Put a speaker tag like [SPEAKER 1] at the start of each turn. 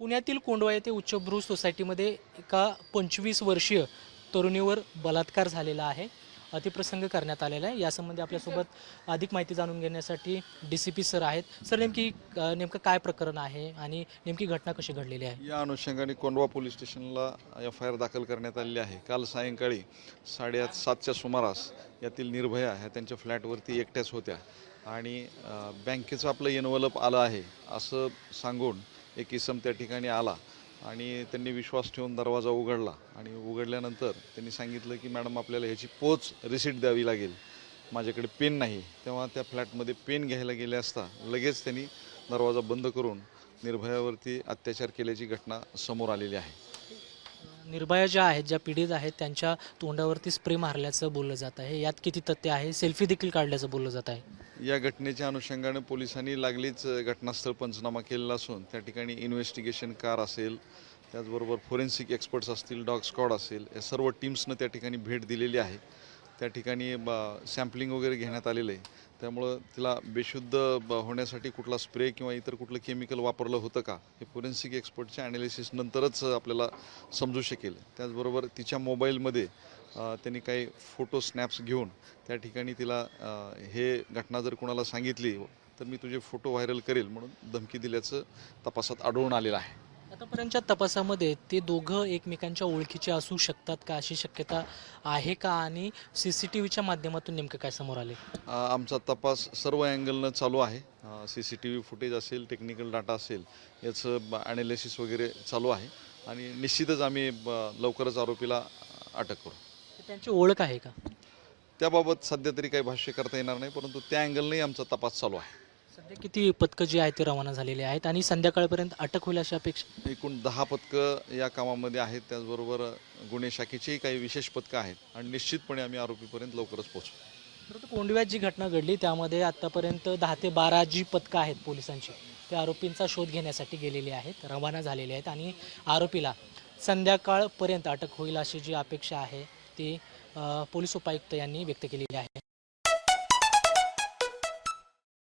[SPEAKER 1] पुण्यातील कोंडवा येथे उच्चभ्रू सोसायटीमध्ये एका पंचवीस वर्षीय तरुणीवर बलात्कार झालेला आहे. अतिप्रसंग करण्यात आलेला आहे. यासंबंधी आपल्यासोबत अधिक माहिती जाणून घेण्यासाठी डी सी पी सर आहेत. सर नेमकी नेमकं काय प्रकरण आहे आणि नेमकी घटना कशी घडलेली आहे?
[SPEAKER 2] या अनुषंगाने कोंडवा पोलीस स्टेशनला एफ आय आर दाखल करण्यात आलेली आहे. काल सायंकाळी साडेआठ सातच्या सुमारास यातील निर्भया ह्या त्यांच्या फ्लॅटवरती एकट्याच होत्या आणि बँकेचं आपलं एनवलप आलं आहे असं सांगून एक इसम त्या ठिकाणी आला आणि त्यांनी विश्वास ठेवून दरवाजा उघडला. आणि उघडल्यानंतर त्यांनी सांगितलं की मॅडम आपल्याला ह्याची पोच रिसीट द्यावी लागेल. माझ्याकडे पेन नाही. तेव्हा त्या फ्लॅटमध्ये पेन घ्यायला गेले असता लगेच त्यांनी दरवाजा बंद करून निर्भयावरती अत्याचार केल्याची घटना समोर आलेली आहे.
[SPEAKER 1] निर्भया ज्या आहेत ज्या पीडित आहेत त्यांच्या तोंडावरती स्प्रे मारल्याचं बोललं जात आहे. यात किती तथ्य आहे? सेल्फी देखील काढल्याचं बोललं जात आहे.
[SPEAKER 2] या घटनेच्या अनुषंगाने पोलिसांनी लागलीच घटनास्थळ पंचनामा केलेला असून त्या ठिकाणी इन्व्हेस्टिगेशन कार असेल त्याचबरोबर फोरेन्सिक एक्सपर्ट्स असतील डॉग स्कॉड असेल या सर्व टीम्सनं त्या ठिकाणी भेट दिलेली आहे. त्या ठिकाणी सॅम्पलिंग वगैरे घेण्यात आलेलं आहे. त्यामुळं तिला बेशुद्ध ब- होण्यासाठी कुठला स्प्रे किंवा इतर कुठलं केमिकल वापरलं होतं का हे फोरेन्सिक एक्सपर्टच्या ॲनालिसिसनंतरच आपल्याला समजू शकेल. त्याचबरोबर तिच्या मोबाईलमध्ये त्यांनी काही फोटो स्नॅप्स घेऊन त्या ठिकाणी तिला हे घटना जर कोणाला सांगितली तर मी तुझे फोटो व्हायरल करेल म्हणून धमकी दिल्याचं तपासात आढळून आलेलं आहे.
[SPEAKER 1] आतापर्यंतच्या तपासामध्ये ते दोघं एकमेकांच्या ओळखीचे असू शकतात का अशी शक्यता आहे का? आणि सी सी टी व्हीच्या माध्यमातून नेमकं काय समोर आले?
[SPEAKER 2] आमचा तपास सर्व अँगलनं चालू आहे. C C T V footage असेल टेक्निकल डाटा असेल याचं ॲनालिसिस वगैरे चालू आहे. आणि निश्चितच आम्ही लवकरच आरोपीला अटक करू.
[SPEAKER 1] त्यांची ओळख आहे का?
[SPEAKER 2] त्याबाबत सध्या तरी काही भाष्य करता येणार नाही परंतु त्या अँगलनेही आमचा तपास चालू आहे.
[SPEAKER 1] सध्या किती पथकं जी आहेत ते रवाना झालेली आहेत आणि संध्याकाळपर्यंत अटक होईल अशी अपेक्षा?
[SPEAKER 2] एकूण दहा पथकं या कामामध्ये आहेत त्याचबरोबर गुन्हे शाखेचीही काही विशेष पथकं आहेत आणि निश्चितपणे आम्ही आरोपीपर्यंत लवकरच पोहोचू.
[SPEAKER 1] परंतु कोंडव्यात जी घटना घडली त्यामध्ये आतापर्यंत दहा ते बारा जी पथकं आहेत पोलिसांची त्या आरोपींचा शोध घेण्यासाठी गेलेली आहेत रवाना झालेले आहेत आणि आरोपीला संध्याकाळपर्यंत अटक होईल अशी जी अपेक्षा आहे ती अ, पोलीस उपायुक्त यांनी व्यक्त केलेली आहे.